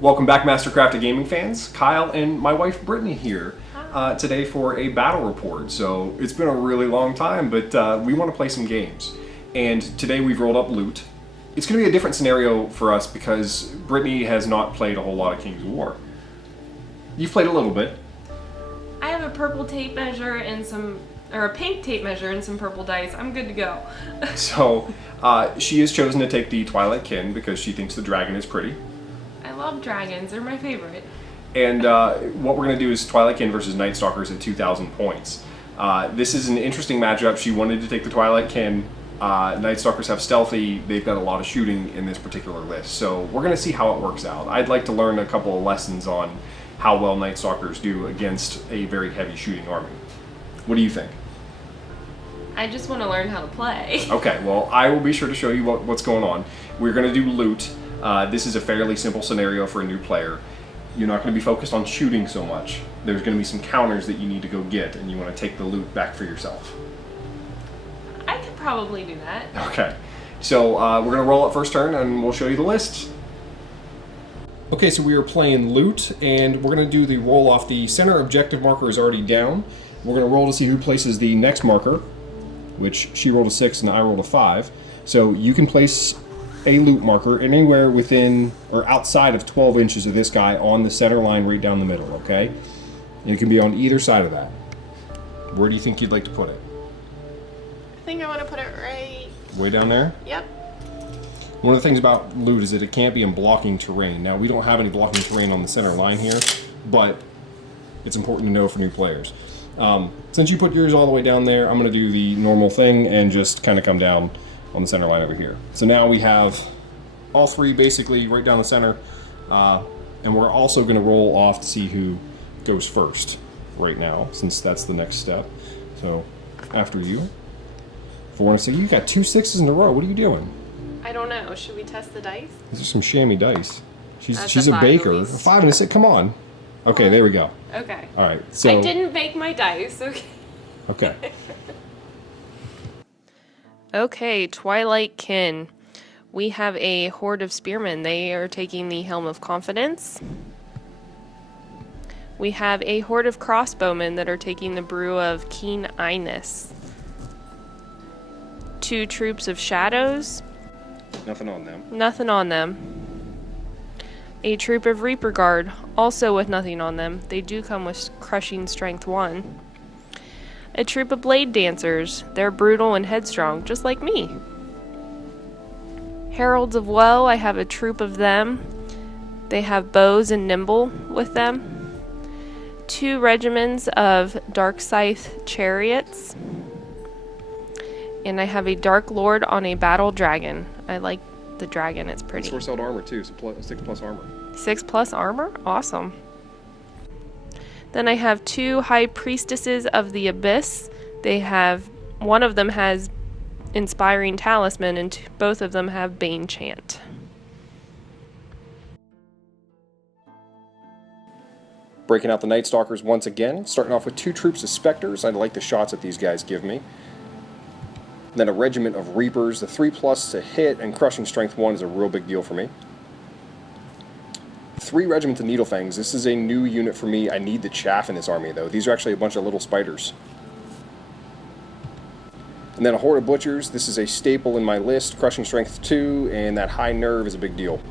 Welcome back, Mastercrafted Gaming fans. Kyle and my wife Brittany here today for a battle report. So it's been a really long time, but we want to play some games. And today we've rolled up loot. It's going to be a different scenario for us because Brittany has not played a whole lot of King's War. You've played a little bit. I have a purple tape measure and a pink tape measure and some purple dice. I'm good to go. So she has chosen to take the Twilight Kin because she thinks the dragon is pretty. I love dragons. They're my favorite. And what we're going to do is Twilight Kin versus Night-Stalkers at 2,000 points. This is an interesting matchup. She wanted to take the Twilight Kin. Night-Stalkers have stealthy. They've got a lot of shooting in this particular list. So we're going to see how it works out. I'd like to learn a couple of lessons on how well Night-Stalkers do against a very heavy shooting army. What do you think? I just want to learn how to play. Okay, well, I will be sure to show you what's going on. We're going to do loot. This is a fairly simple scenario for a new player. You're not going to be focused on shooting so much. There's going to be some counters that you need to go get, and you want to take the loot back for yourself. I could probably do that. Okay, so we're going to roll up first turn, and we'll show you the list. Okay, so we are playing loot, and we're going to do the roll off. The center objective marker is already down. We're going to roll to see who places the next marker, which she rolled a 6 and I rolled a 5. So you can place a loot marker anywhere within or outside of 12 inches of this guy on the center line right down the middle, okay? And it can be on either side of that. Where do you think you'd like to put it? I think I want to put it right... Way down there? Yep. One of the things about loot is that it can't be in blocking terrain. Now, we don't have any blocking terrain on the center line here, but it's important to know for new players. Since you put yours all the way down there, I'm going to do the normal thing and just kind of come down on the center line over here. So now we have all three basically right down the center, and we're also going to roll off to see who goes first right now, since that's the next step. So after you, 4 and 6. You got 2 6s in a row. What are you doing? I don't know. Should we test the dice? These are some chamois dice. That's She's a baker. A 5 and a 6. Come on. Okay, there we go. Okay. All right. So I didn't bake my dice. Okay. Okay. Okay, Twilight Kin. We have a horde of spearmen. They are taking the Helm of Confidence. We have a horde of crossbowmen that are taking the Brew of Keen Eyeness. 2 troops of shadows. Nothing on them. Nothing on them. A troop of Reaper Guard, also with nothing on them. They do come with Crushing Strength 1. A troop of Blade Dancers. They're brutal and headstrong, just like me. Heralds of Woe, I have a troop of them. They have bows and nimble with them. 2 regiments of Dark Scythe Chariots. And I have a Dark Lord on a Battle Dragon. I like the dragon, it's pretty. It's 4-celled armor too, so 6+ armor. 6+ armor? Awesome. Then I have 2 High Priestesses of the Abyss. One of them has Inspiring Talisman, and both of them have Bane Chant. Breaking out the Night-Stalkers once again, starting off with 2 troops of Spectres. I like the shots that these guys give me. Then a regiment of Reapers. The 3+ to hit and Crushing Strength 1 is a real big deal for me. 3 regiments of Needlefangs. This is a new unit for me. I need the chaff in this army, though. These are actually a bunch of little spiders. And then a horde of Butchers. This is a staple in my list. Crushing Strength 2, and that high nerve is a big deal.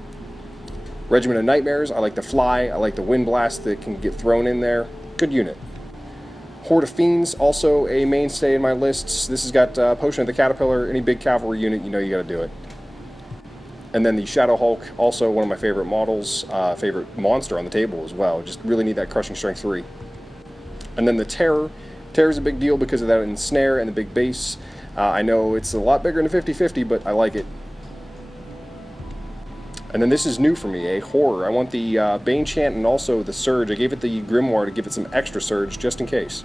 Regiment of Nightmares. I like the fly. I like the wind blast that can get thrown in there. Good unit. Horde of Fiends, also a mainstay in my lists. This has got Potion of the Caterpillar. Any big cavalry unit, you know you got to do it. And then the Shadow Hulk, also one of my favorite models, favorite monster on the table as well. Just really need that Crushing Strength 3. And then the Terror. Terror's a big deal because of that ensnare and the big base. I know it's a lot bigger than a 50-50, but I like it. And then this is new for me, a Horror. I want the Bane Chant and also the Surge. I gave it the Grimoire to give it some extra Surge, just in case.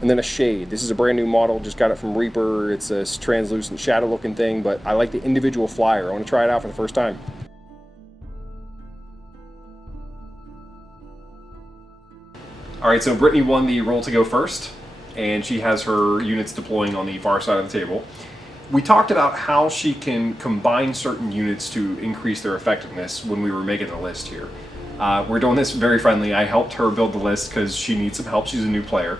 And then a Shade. This is a brand new model, just got it from Reaper. It's a translucent shadow looking thing, but I like the individual flyer. I want to try it out for the first time. Alright, so Brittany won the roll to go first, and she has her units deploying on the far side of the table. we talked about how she can combine certain units to increase their effectiveness when we were making the list here. We're doing this very friendly. I helped her build the list because she needs some help. She's a new player.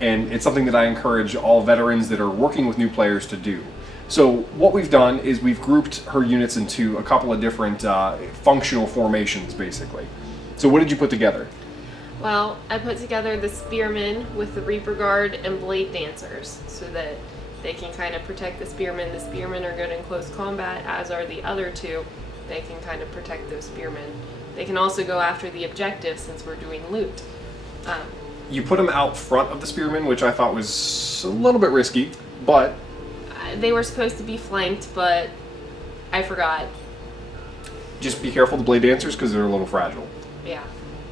And it's something that I encourage all veterans that are working with new players to do. So what we've done is we've grouped her units into a couple of different functional formations, basically. So what did you put together? Well, I put together the spearmen with the Reaper Guard and Blade Dancers so that they can kind of protect the spearmen. The spearmen are good in close combat, as are the other two. They can kind of protect those spearmen. They can also go after the objective since we're doing loot. You put them out front of the spearmen, which I thought was a little bit risky, but... They were supposed to be flanked, but I forgot. Just be careful of the Blade Dancers because they're a little fragile. Yeah,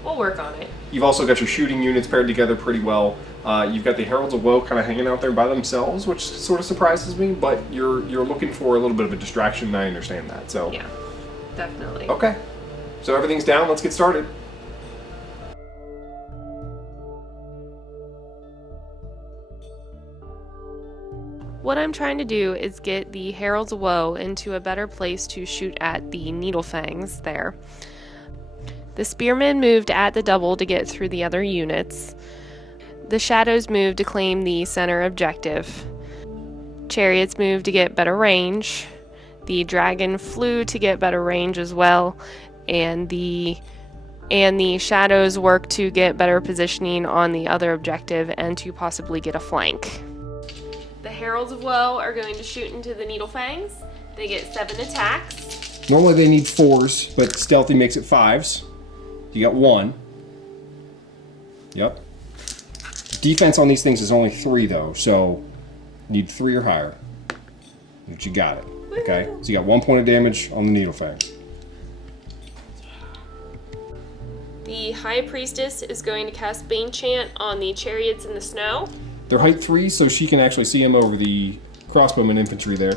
we'll work on it. You've also got your shooting units paired together pretty well. You've got the Heralds of Woe kind of hanging out there by themselves, which sort of surprises me, but you're looking for a little bit of a distraction, and I understand that. So yeah, definitely. Okay. So everything's down, let's get started. What I'm trying to do is get the Heralds of Woe into a better place to shoot at the Needlefangs there. The Spearmen moved at the double to get through the other units. The Shadows moved to claim the center objective. Chariots moved to get better range. The Dragon flew to get better range as well. And the Shadows worked to get better positioning on the other objective and to possibly get a flank. The Heralds of Woe are going to shoot into the Needlefangs. They get 7 attacks. Normally they need 4s, but stealthy makes it 5s. You got 1. Yep. Defense on these things is only 3 though, so need 3 or higher. But you got it. Okay? So you got 1 point of damage on the Needlefang. The High Priestess is going to cast Bane Chant on the Chariots in the snow. They're height 3, so she can actually see him over the crossbowman infantry there.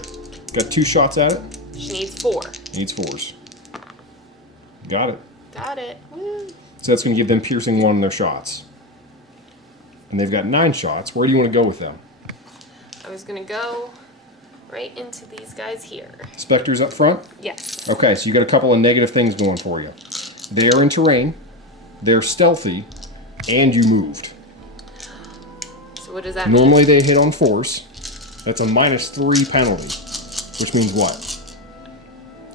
Got 2 shots at it. She needs 4. Needs 4s. Got it. Got it. Woo. So that's going to give them piercing 1 on their shots. And they've got 9 shots. Where do you want to go with them? I was going to go right into these guys here. Spectres up front? Yes. Okay, so you got a couple of negative things going for you. They are in terrain, they're stealthy, and you moved. So what does that mean? Normally they hit on force. That's a -3 penalty. Which means what?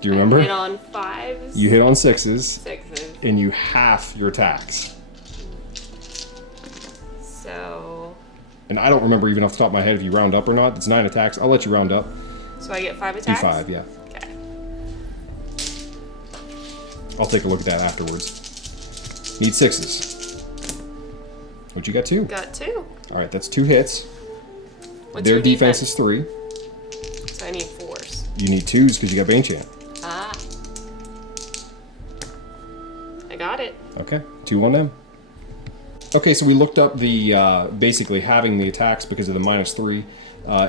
Do you remember? I hit on 5s. You hit on 6s. 6s. And you half your attacks. So... And I don't remember even off the top of my head if you round up or not. It's 9 attacks. I'll let you round up. So I get 5 attacks? D5, yeah. Okay. I'll take a look at that afterwards. Need 6s. What you got? 2? Got 2. Alright, that's 2 hits. What's Their your defense is 3. So I need 4s. You need 2s because you got Bane Chant. Ah. I got it. Okay, 2 on them. Okay, so we looked up the, basically having the attacks because of the -3.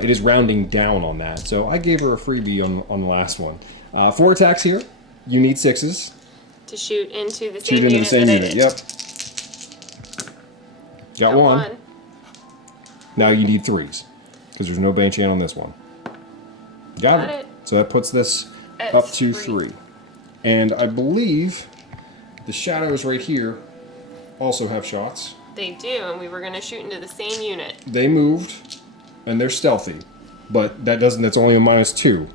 It is rounding down on that. So I gave her a freebie on the last one. 4 attacks here. You need 6s. To shoot into the same Shoot into unit the same that I unit, did. yep. Got 1. Now you need 3s. Because there's no Bane Chant on this one. Got it. So that puts this up to 3. And I believe the Shadows right here also have shots. They do, and we were going to shoot into the same unit. They moved, and they're stealthy. But that's only a -2.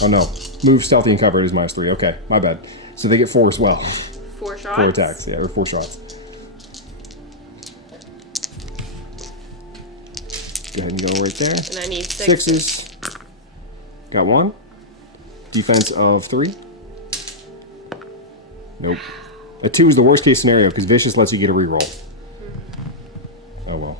Oh no. Move, stealthy, and cover is -3. Okay, my bad. So they get 4 as well. 4 shots? 4 attacks, yeah, or 4 shots. Go ahead and go right there. And I need 6s. Got 1. Defense of 3. Nope. A 2 is the worst case scenario because Vicious lets you get a reroll. Oh well.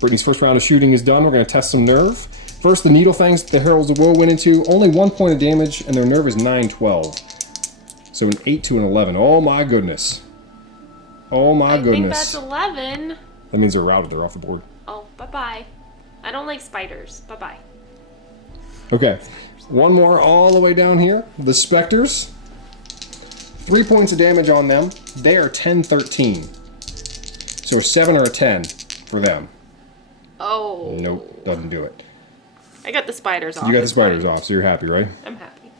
Brittany's first round of shooting is done. We're going to test some nerve. First, the Needlefangs the Heralds of Woe went into. Only 1 point of damage, and their nerve is 9/12. So an 8 to an 11. Oh my goodness. Oh my goodness. I think that's 11. That means they're routed. They're off the board. Oh, bye-bye. I don't like spiders. Bye-bye. Okay. One more all the way down here. The Spectres. 3 points of damage on them. They are 10-13. So a 7 or a 10 for them. Oh. Nope, doesn't do it. I got the spiders off. You got the It's spiders fine. off, so you're happy, right? I'm happy.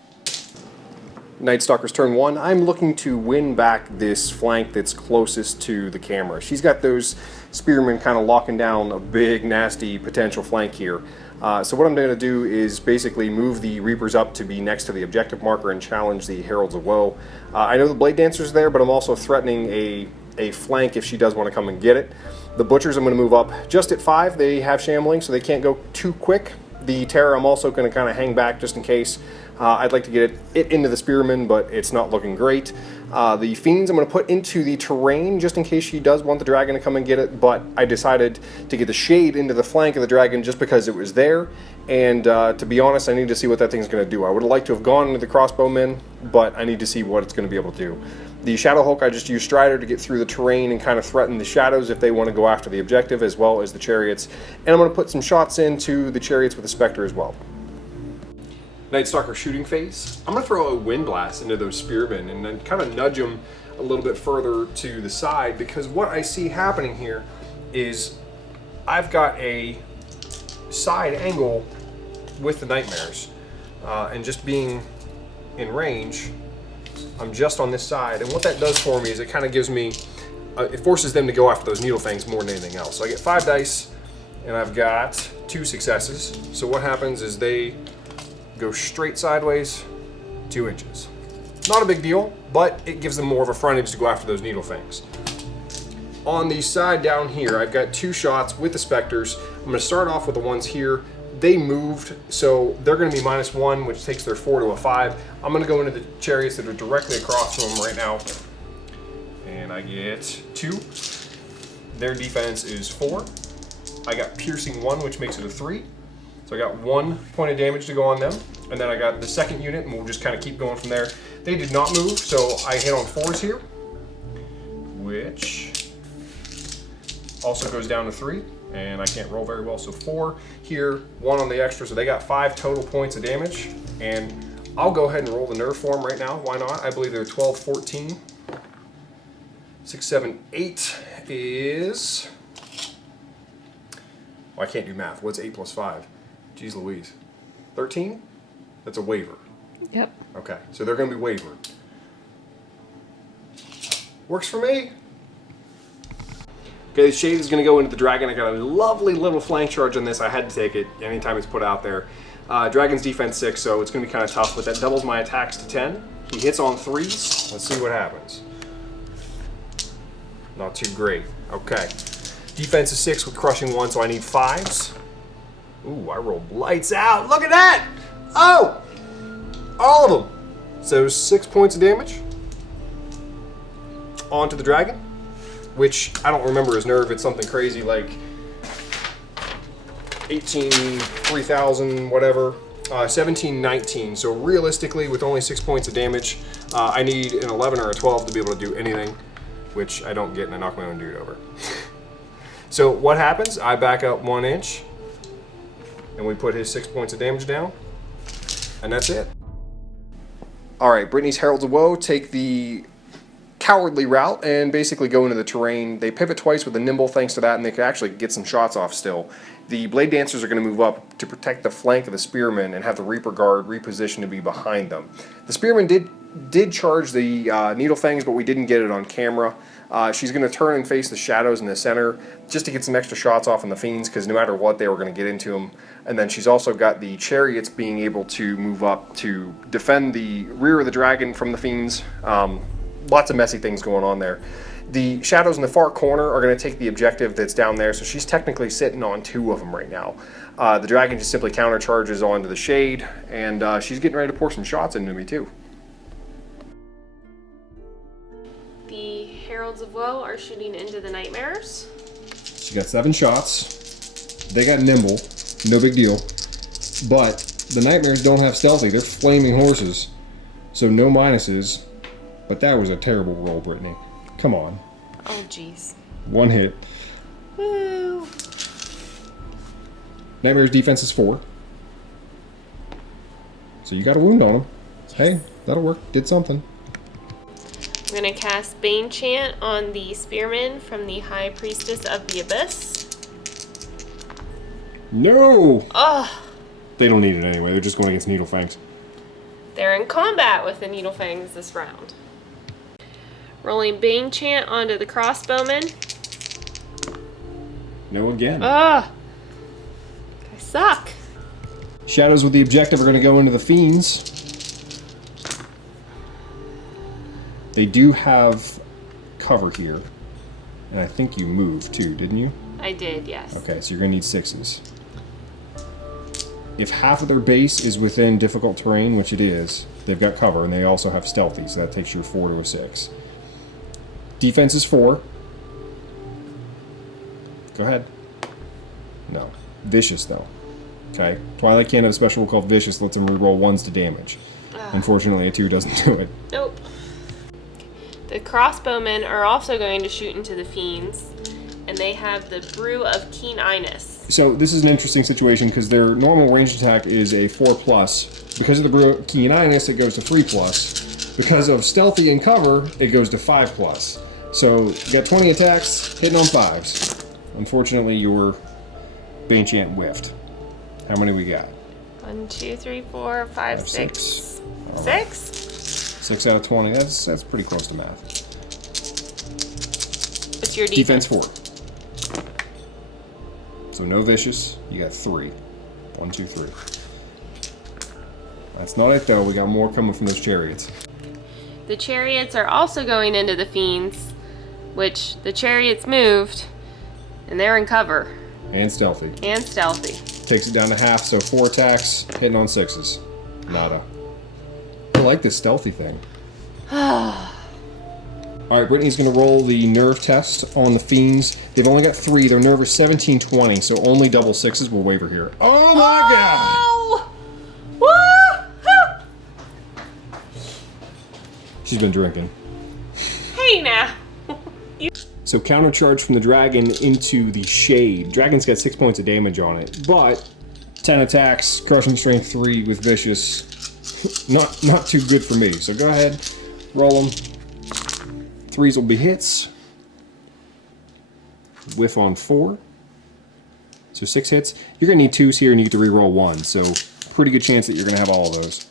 Night-Stalkers turn 1. I'm looking to win back this flank that's closest to the camera. She's got those spearmen kind of locking down a big, nasty potential flank here. So what I'm going to do is basically move the Reapers up to be next to the objective marker and challenge the Heralds of Woe. I know the Blade Dancer's there, but I'm also threatening a flank if she does want to come and get it. The Butchers I'm going to move up just at 5. They have shambling, so they can't go too quick. The Terror I'm also going to kind of hang back just in case. I'd like to get it into the Spearman, but it's not looking great. The Fiends I'm going to put into the terrain just in case she does want the Dragon to come and get it, but I decided to get the Shade into the flank of the Dragon just because it was there, and to be honest, I need to see what that thing's going to do. I would have liked to have gone into the Crossbowmen, but I need to see what it's going to be able to do. The Shadow Hulk, I just used Strider to get through the terrain and kind of threaten the Shadows if they want to go after the objective, as well as the Chariots. And I'm going to put some shots into the Chariots with the Spectre as well. Night-Stalker shooting phase. I'm going to throw a Wind Blast into those Spearmen and then kind of nudge them a little bit further to the side, because what I see happening here is I've got a side angle with the Nightmares. And just being in range, I'm just on this side, and what that does for me is it kind of gives me, it forces them to go after those needle fangs more than anything else. So I get 5 dice, and I've got 2 successes. So what happens is they go straight sideways 2 inches. Not a big deal, but it gives them more of a frontage to go after those needle fangs. On the side down here, I've got 2 shots with the Spectres. I'm going to start off with the ones here. They moved, so they're going to be -1, which takes their 4 to a 5. I'm going to go into the Chariots that are directly across from them right now, and I get 2. Their defense is 4. I got piercing 1, which makes it a 3. So I got 1 point of damage to go on them, and then I got the second unit, and we'll just kind of keep going from there. They did not move, so I hit on 4s here, which also goes down to 3. And I can't roll very well, so 4 here, 1 on the extra, so they got 5 total points of damage. And I'll go ahead and roll the nerve for them right now, why not? I believe they're 12, 14. 6, 7, 8 is... Oh, I can't do math. What's 8 plus 5? Jeez Louise. 13? That's a waiver. Yep. Okay, so they're going to be wavered. Works for me. Okay, the Shade is going to go into the Dragon. I got a lovely little flank charge on this. I had to take it anytime it's put out there. Dragon's defense 6, so it's going to be kind of tough, but that doubles my attacks to 10. He hits on 3s. Let's see what happens. Not too great. Okay. Defense is 6 with crushing 1, so I need 5s. Ooh, I rolled lights out. Look at that! Oh! All of them. So 6 points of damage. Onto the Dragon, which I don't remember his nerve. It's something crazy like 18, 3,000, whatever. 17, 19. So realistically, with only 6 points of damage, I need an 11 or a 12 to be able to do anything, which I don't get, and I knock my own dude over. So what happens? I back up 1 inch, and we put his 6 points of damage down, and that's it. All right, Brittany's Heralds of Woe take the cowardly route and basically go into the terrain. They pivot twice with a nimble thanks to that, and they can actually get some shots off still. The Blade Dancers are going to move up to protect the flank of the Spearmen and have the Reaper Guard repositioned to be behind them. The Spearmen did charge the Needle Fangs, but we didn't get it on camera. She's going to turn and face the Shadows in the center just to get some extra shots off on the Fiends, because no matter what, they were going to get into them. And then she's also got the Chariots being able to move up to defend the rear of the Dragon from the Fiends. Lots of messy things going on there. The Shadows in the far corner are going to take the objective that's down there, so she's technically sitting on 2 of them right now. The Dragon just simply countercharges onto the Shade, and she's getting ready to pour some shots into me too. The Heralds of Woe are shooting into the Nightmares. She got 7 shots. They got nimble. No big deal. But the Nightmares don't have stealthy. They're flaming horses. So no minuses. But that was a terrible roll, Brittany. Come on. Oh, jeez. 1 hit. Woo. Nightmare's defense is 4. So you got a wound on him. Hey, that'll work. Did something. I'm going to cast Bane Chant on the Spearman from the High Priestess of the Abyss. No! Ugh. They don't need it anyway. They're just going against Needlefangs. They're in combat with the Needlefangs this round. Rolling Bane Chant onto the crossbowman. No again. Ugh! I suck. Shadows with the objective are going to go into the Fiends. They do have cover here. And I think you moved too, didn't you? I did, yes. Okay, so you're going to need 6s. If half of their base is within difficult terrain, which it is, they've got cover, and they also have stealthy, so that takes your 4 to a 6. Defense is 4. Go ahead. No. Vicious, though. Okay? Twilight Kin have a special rule called Vicious, lets them reroll 1s to damage. Unfortunately, a 2 doesn't do it. Nope. The crossbowmen are also going to shoot into the Fiends, and they have the Brew of Keen-Inus. So this is an interesting situation because their normal ranged attack is a 4+. Because of the Brew of Keen-Inus, it goes to 3+. Because of stealthy and cover, it goes to 5+. So you got 20 attacks, hitting on 5s. Unfortunately, your Bane Chant whiffed. How many we got? 1, 2, 3, 4, 5, 6. 6? 6 out of 20. That's pretty close to math. What's your defense? Defense 4. So no vicious. You got 3. 1, 2, 3. That's not it though. We got more coming from those chariots. The chariots are also going into the Fiends, which the chariots moved, and they're in cover. And stealthy. And stealthy. Takes it down to half, so 4 attacks, hitting on 6s. Nada. I like this stealthy thing. Alright, Brittany's going to roll the nerve test on the Fiends. They've only got 3. Their nerve is 1720, so only double 6s will waver here. Oh my god! Woo-hoo! She's been drinking. Hey now! So countercharge from the dragon into the shade. Dragon's got 6 points of damage on it, but 10 attacks, crushing strength 3 with vicious. Not too good for me. So go ahead, roll them. 3s will be hits. Whiff on 4. So 6 hits. You're gonna need 2s here, and you get to reroll 1. So pretty good chance that you're gonna have all of those.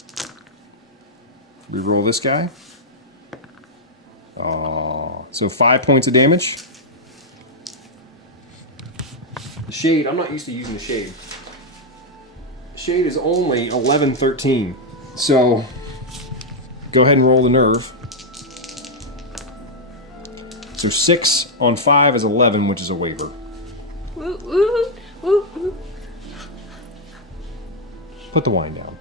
Reroll this guy. So 5 points of damage. The shade, I'm not used to using the shade. Shade is only 11, 13. So go ahead and roll the nerve. So 6 on 5 is 11, which is a waiver. Woo, woo, woo, woo. Put the wine down.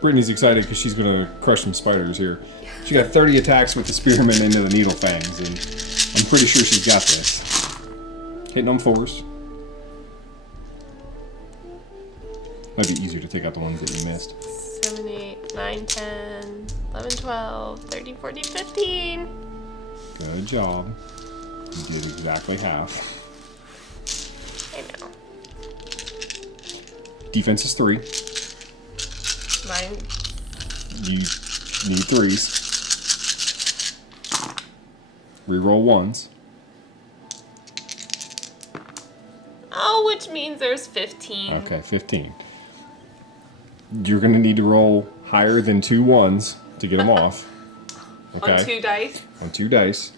Brittany's excited because she's going to crush some spiders here. She got 30 attacks with the spearmen into the Needlefangs, and I'm pretty sure she's got this. Hitting on 4s. Might be easier to take out the ones that you missed. 7, 8, 9, 10, 11, 12, 13, 14, 15. Good job. You did exactly half. I know. Defense is 3. Mine. You need 3s. Reroll 1s. Oh, which means there's 15. Okay, 15. You're going to need to roll higher than 2 1s to get them off. Okay. On 2 dice. On 2 dice.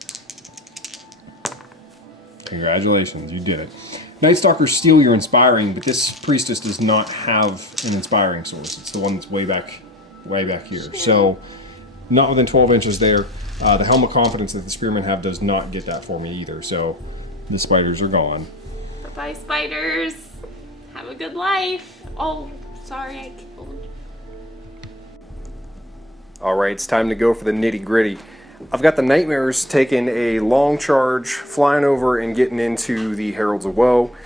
Congratulations, you did it. Night-Stalkers steal your inspiring, but this priestess does not have an inspiring source. It's the one that's way back here. So, not within 12 inches there. The Helm of Confidence that the Spearmen have does not get that for me either. So, the spiders are gone. Bye-bye, spiders. Have a good life. Oh, sorry, I killed. Alright, it's time to go for the nitty-gritty. I've got the Nightmares taking a long charge, flying over and getting into the Heralds of Woe.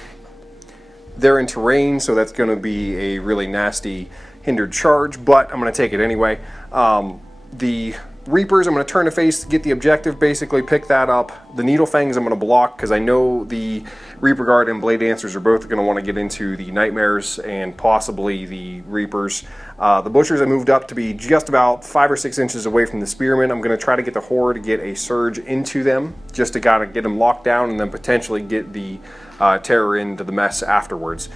They're in terrain, so that's going to be a really nasty hindered charge, but I'm going to take it anyway. The Reapers, I'm going to turn to face to get the objective, basically pick that up. The Needle Fangs I'm going to block because I know the Reaper Guard and Blade Dancers are both going to want to get into the Nightmares and possibly the Reapers. The Butchers I moved up to be just about 5 or 6 inches away from the Spearmen. I'm going to try to get the Horde to get a surge into them just to kind of get them locked down and then potentially get the Terror into the mess afterwards.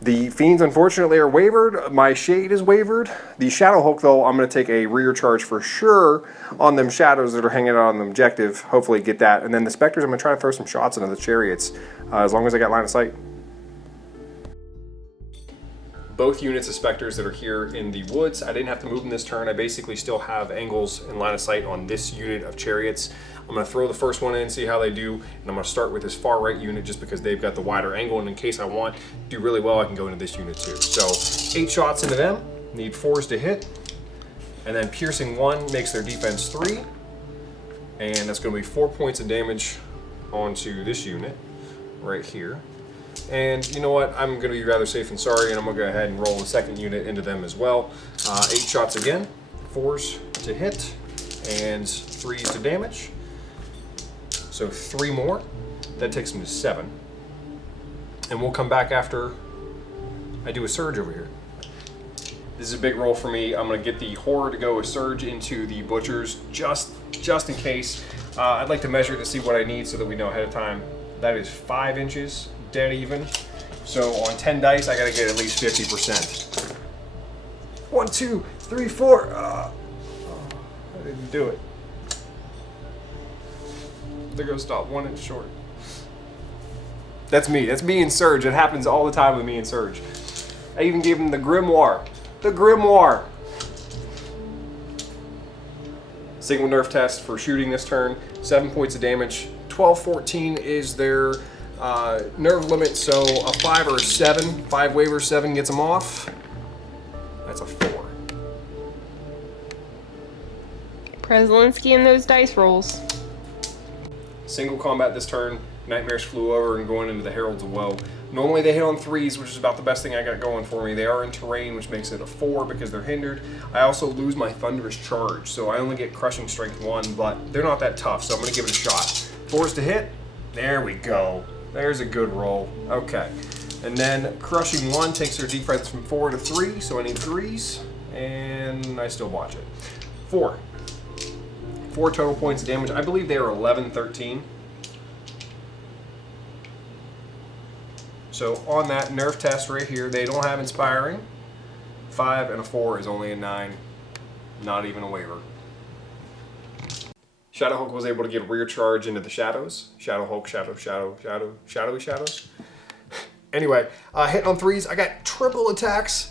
The Fiends, unfortunately, are wavered. My Shade is wavered. The Shadow Hulk, though, I'm going to take a rear charge for sure on them Shadows that are hanging out on the objective. Hopefully get that. And then the Spectres, I'm going to try to throw some shots into the Chariots as long as I got line of sight. Both units of Spectres that are here in the woods, I didn't have to move them this turn. I basically still have angles and line of sight on this unit of Chariots. I'm going to throw the first one in, see how they do, and I'm going to start with this far right unit just because they've got the wider angle, and in case I want to do really well, I can go into this unit too. So 8 shots into them, need 4s to hit, and then piercing 1 makes their defense 3, and that's going to be 4 points of damage onto this unit right here. And you know what, I'm going to be rather safe than sorry, and I'm going to go ahead and roll the second unit into them as well. 8 shots again, 4s to hit, and 3s to damage. So 3 more, that takes them to 7. And we'll come back after I do a surge over here. This is a big roll for me. I'm gonna get the Horde to go a surge into the Butchers just in case. I'd like to measure to see what I need so that we know ahead of time. That is 5 inches, dead even. So on 10 dice, I gotta get at least 50%. 1, 2, 3, 4. I didn't do it. They're gonna stop 1 inch short. That's me. That's me and Surge. It happens all the time with me and Surge. I even gave him the Grimoire. The Grimoire! Single nerf test for shooting this turn. 7 points of damage. 12-14 is their nerve limit, so a 5 or a 7. 5 waivers, 7 gets them off. That's a 4. Preslinski in those dice rolls. Single combat this turn. Nightmares flew over and going into the Heralds of Woe. Normally they hit on 3s, which is about the best thing I got going for me. They are in terrain, which makes it a 4 because they're hindered. I also lose my Thunderous Charge, so I only get Crushing Strength 1, but they're not that tough, so I'm going to give it a shot. 4s to hit. There we go. There's a good roll. Okay. And then Crushing 1 takes their defense from 4 to 3, so I need 3s, and I still watch it. 4 total points of damage. I believe they are 11-13. So on that nerf test right here, they don't have Inspiring. 5 and a 4 is only a 9. Not even a waiver. Shadow Hulk was able to get rear charge into the Shadows. Shadow Hulk, shadowy Shadows. Anyway, hitting on 3s. I got triple attacks.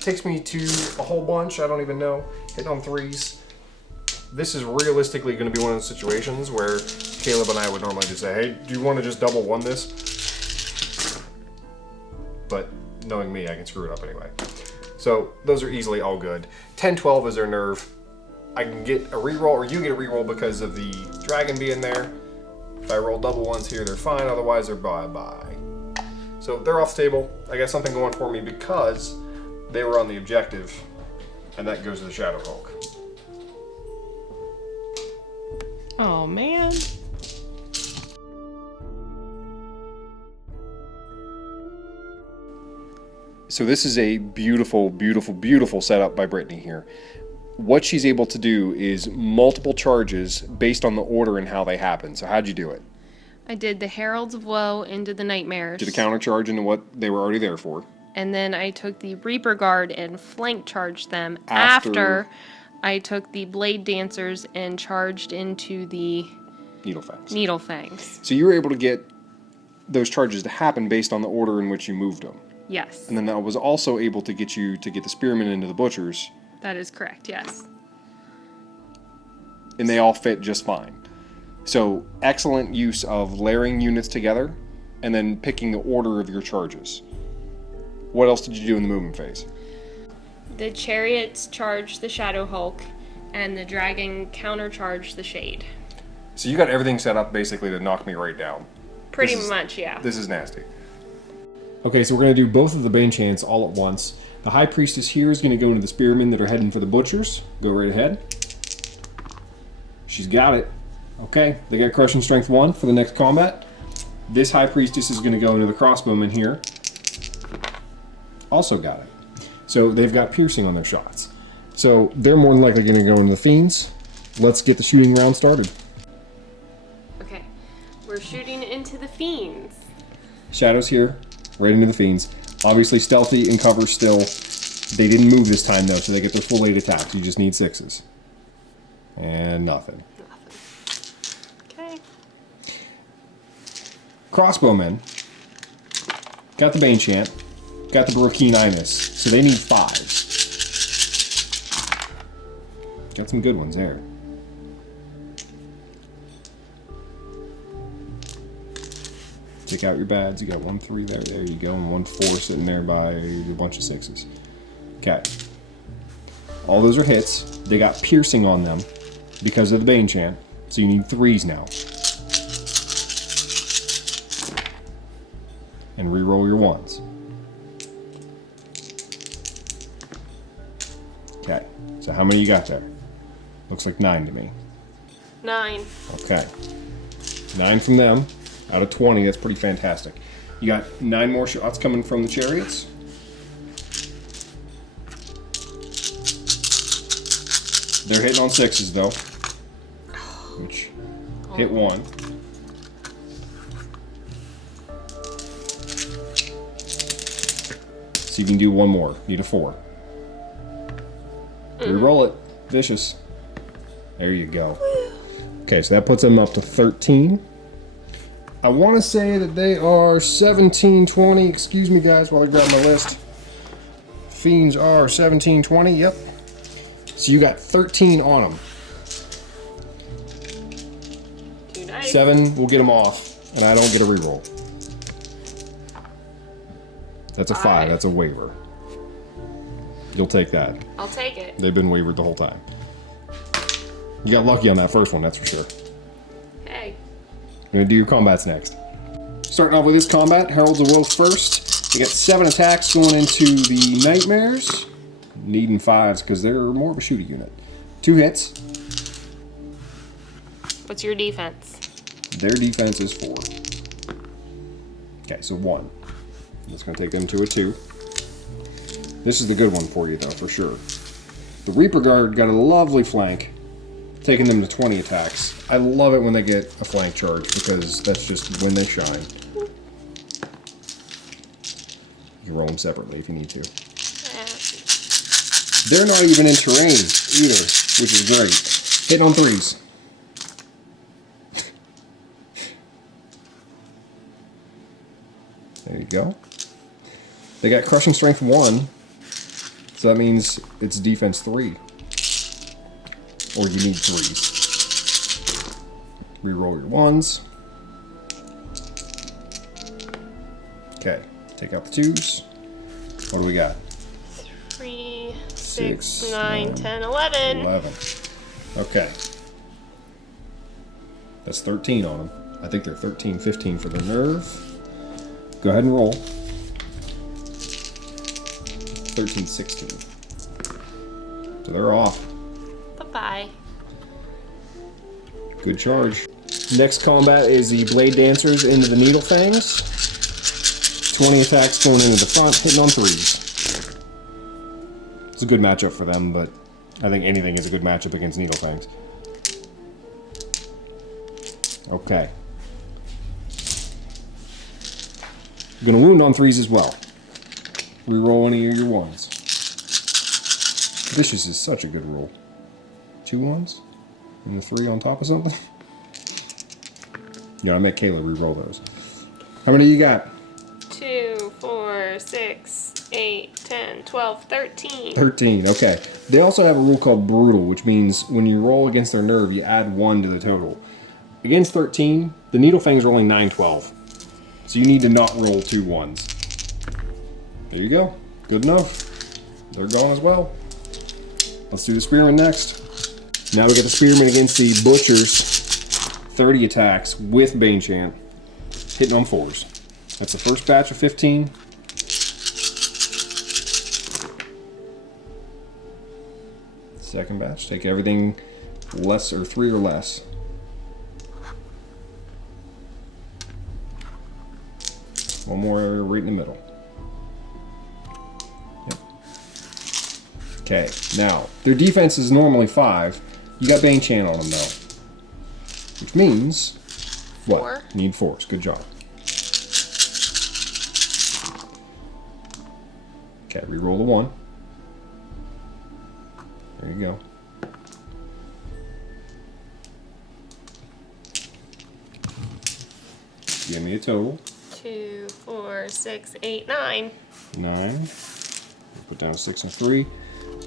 Takes me to a whole bunch. I don't even know. Hitting on 3s. This is realistically going to be one of those situations where Caleb and I would normally just say, hey, do you want to just double 1 this? But knowing me, I can screw it up anyway. So those are easily all good. 10-12 is their nerve. I can get a reroll, or you get a reroll because of the dragon being there. If I roll double 1s here, they're fine. Otherwise, they're bye-bye. So they're off the table. I got something going for me because they were on the objective, and that goes to the Shadow Hulk. Oh, man. So this is a beautiful, beautiful, beautiful setup by Brittany here. What she's able to do is multiple charges based on the order and how they happen. So how'd you do it? I did the Heralds of Woe into the Nightmares. Did a counter charge into what they were already there for. And then I took the Reaper Guard and flank charged them after I took the Blade Dancers and charged into the Needle Fangs. So you were able to get those charges to happen based on the order in which you moved them. Yes. And then that was also able to get you to get the Spearmen into the Butchers. That is correct, yes. And they all fit just fine. So excellent use of layering units together and then picking the order of your charges. What else did you do in the movement phase? The Chariots charged the Shadow Hulk, and the Dragon countercharged the Shade. So you got everything set up basically to knock me right down. Pretty much, yeah. This is nasty. Okay, so we're going to do both of the Bane Chants all at once. The High Priestess here is going to go into the Spearmen that are heading for the Butchers. Go right ahead. She's got it. Okay, they got crushing strength 1 for the next combat. This high priestess is going to go into the crossbowman here. Also got it. So they've got piercing on their shots. So they're more than likely going to go into the fiends. Let's get the shooting round started. Okay, we're shooting into the fiends. Shadows here, right into the fiends. Obviously stealthy and cover still. They didn't move this time though, so they get their full 8 attacks. You just need 6s. And nothing. Okay. Crossbowmen got the Bane Chant, got the Barakeen Imus, so they need 5s. Got some good ones there. Take out your bads. You got 1 3 there. There you go, and 1 4 sitting there by a bunch of 6s. Okay. All those are hits. They got piercing on them because of the Bane Chant, so you need 3s now. And re-roll your 1s. Okay, so how many you got there? Looks like 9 to me. 9. Okay. 9 from them. Out of 20, that's pretty fantastic. You got 9 more shots coming from the chariots. They're hitting on 6s though. Which hit 1. So you can do 1 more. Need a 4. Reroll it. Vicious. There you go. Okay, so that puts them up to 13. I want to say that they are 17-20. Excuse me, guys, while I grab my list. Fiends are 17-20. Yep. So you got 13 on them. 2 dice. 7 will get them off, and I don't get a reroll. That's a 5. That's a waiver. You'll take that. I'll take it. They've been wavered the whole time. You got lucky on that first one, that's for sure. Hey. You're gonna do your combats next. Starting off with this combat, Heralds of Woe first. You got 7 attacks going into the Nightmares. Needing 5s because they're more of a shooter unit. 2 hits. What's your defense? Their defense is 4. Okay, so 1. That's gonna take them to a 2. This is the good one for you though, for sure. The Reaper Guard got a lovely flank, taking them to 20 attacks. I love it when they get a flank charge because that's just when they shine. You can roll them separately if you need to. They're not even in terrain either, which is great. Hitting on 3s. There you go. They got crushing strength 1, so that means it's defense 3. Or you need 3s. Reroll your 1s. Okay, take out the 2s. What do we got? 3, 6, 9, 10, 11. 11. Okay. That's 13 on them. I think they're 13, 15 for the nerve. Go ahead and roll. 13, 16. So they're off. Bye-bye. Good charge. Next combat is the Blade Dancers into the Needle Fangs. 20 attacks going into the front, hitting on 3s. It's a good matchup for them, but I think anything is a good matchup against Needle Fangs. Okay. Gonna wound on 3s as well. Reroll any of your 1s. Vicious is such a good roll. 2 1s? And the 3 on top of something? Yeah, I met Kayla reroll those. How many you got? 2, 4, 6, 8, 10, 12, 13. 13, okay. They also have a rule called Brutal, which means when you roll against their nerve, you add 1 to the total. Against 13, the Needle Fang's rolling 9, 12. So you need to not roll 2 1s. There you go. Good enough. They're gone as well. Let's do the Spearman next. Now we get the Spearman against the Butchers. 30 attacks with Bane Chant. Hitting on 4s. That's the first batch of 15. Second batch. Take everything less or 3 or less. One more area right in the middle. Yep. Okay, now, their defense is normally 5. You got Bane Chan on them though. Which means, what? 4. Need 4s. Good job. Okay, reroll the 1. There you go. Give me a total. 2, 4, 6, 8, 9. 9. Put down a 6 and a 3.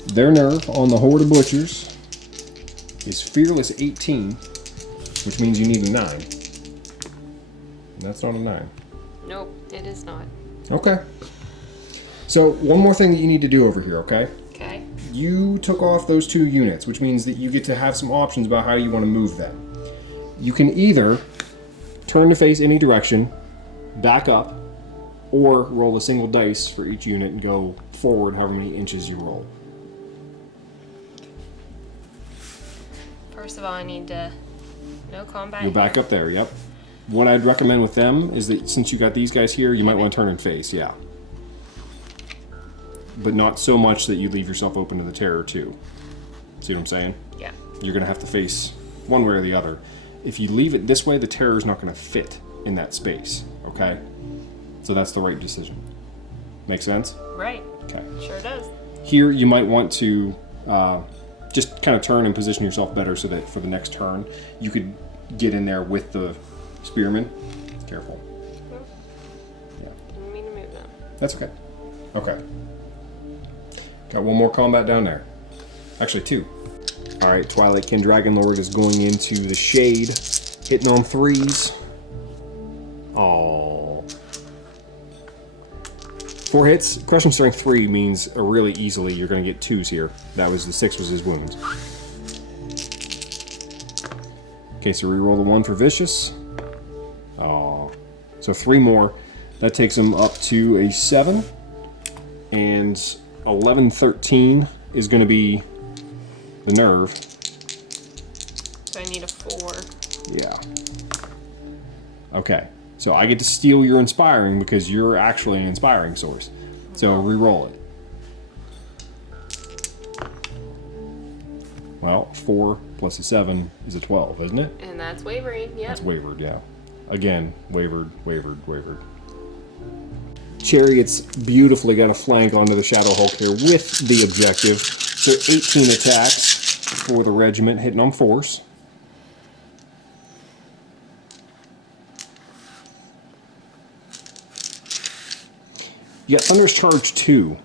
Their nerve on the Horde of Butchers is Fearless 18, which means you need a 9. And that's not a 9. Nope, it is not. Okay. So, one more thing that you need to do over here, okay? Okay. You took off those 2 units, which means that you get to have some options about how you want to move them. You can either turn to face any direction, back up, or roll a single dice for each unit and go forward however many inches you roll. First of all, I need to... No combat. You'll back up there, yep. What I'd recommend with them is that since you got these guys here, you might want to turn and face, yeah. But not so much that you leave yourself open to the terror too. See what I'm saying? Yeah. You're going to have to face one way or the other. If you leave it this way, the terror is not going to fit in that space, okay? So that's the right decision. Make sense? Right. Okay. Sure does. Here, you might want to just kind of turn and position yourself better so that for the next turn, you could get in there with the spearmen. Careful. Yeah. Didn't mean to move them. That's okay. Okay. Got one more combat down there. Actually, 2. Alright, Twilight Kin Dragonlord is going into the shade, hitting on 3s. Aww. 4 hits. Crushing Strength 3 means really easily you're going to get 2s here. That was the 6 was his wounds. Okay, so reroll the 1 for Vicious. Aww. So 3 more. That takes him up to a 7. And 11, 13 is going to be the nerve. So I need a 4. Yeah. Okay. So I get to steal your inspiring because you're actually an inspiring source. So re-roll it. Well, 4 plus a 7 is a 12, isn't it? And that's wavering, yep. That's wavered, yeah. Again, wavered, wavered, wavered. Chariot's beautifully got a flank onto the Shadow Hulk here with the objective. So 18 attacks for the regiment, hitting on 4s. You got Thunderous Charge 2.